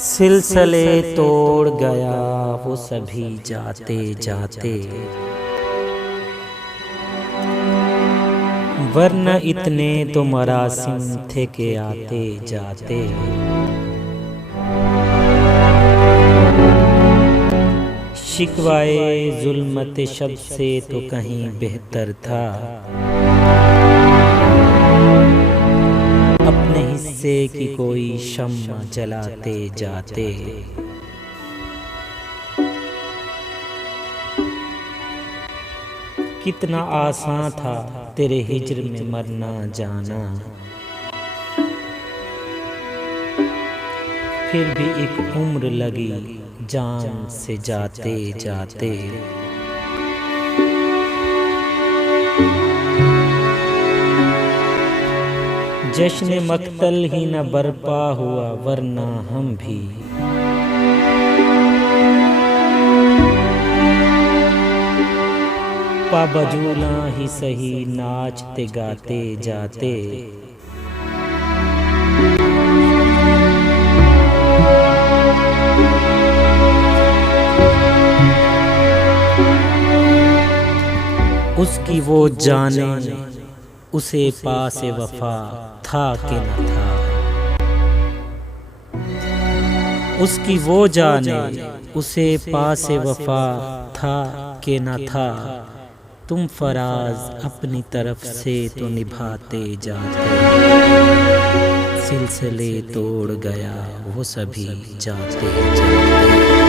सिलसिले तोड़ गया वो सभी जाते जाते, वरना इतने तो मरासिम थे के आते जाते। शिकवाए जुल्मत शब से तो कहीं बेहतर था, अपने हिस्से की कोई शम्मा जलाते जाते। कितना आसान था तेरे हिज्र में मरना जाना, फिर भी एक उम्र लगी जान से जाते जाते। जश्न मक्तल ही न बरपा हुआ, वरना हम भी पाबजूला ही सही नाचते गाते जाते। उसकी वो जाने उसे पास वफा था कि न था, उसकी वो जाने उसे पास वफा था कि न था। तुम फराज अपनी तरफ से तो निभाते जाते, सिलसिले तोड़ गया वो सभी जाते जाते।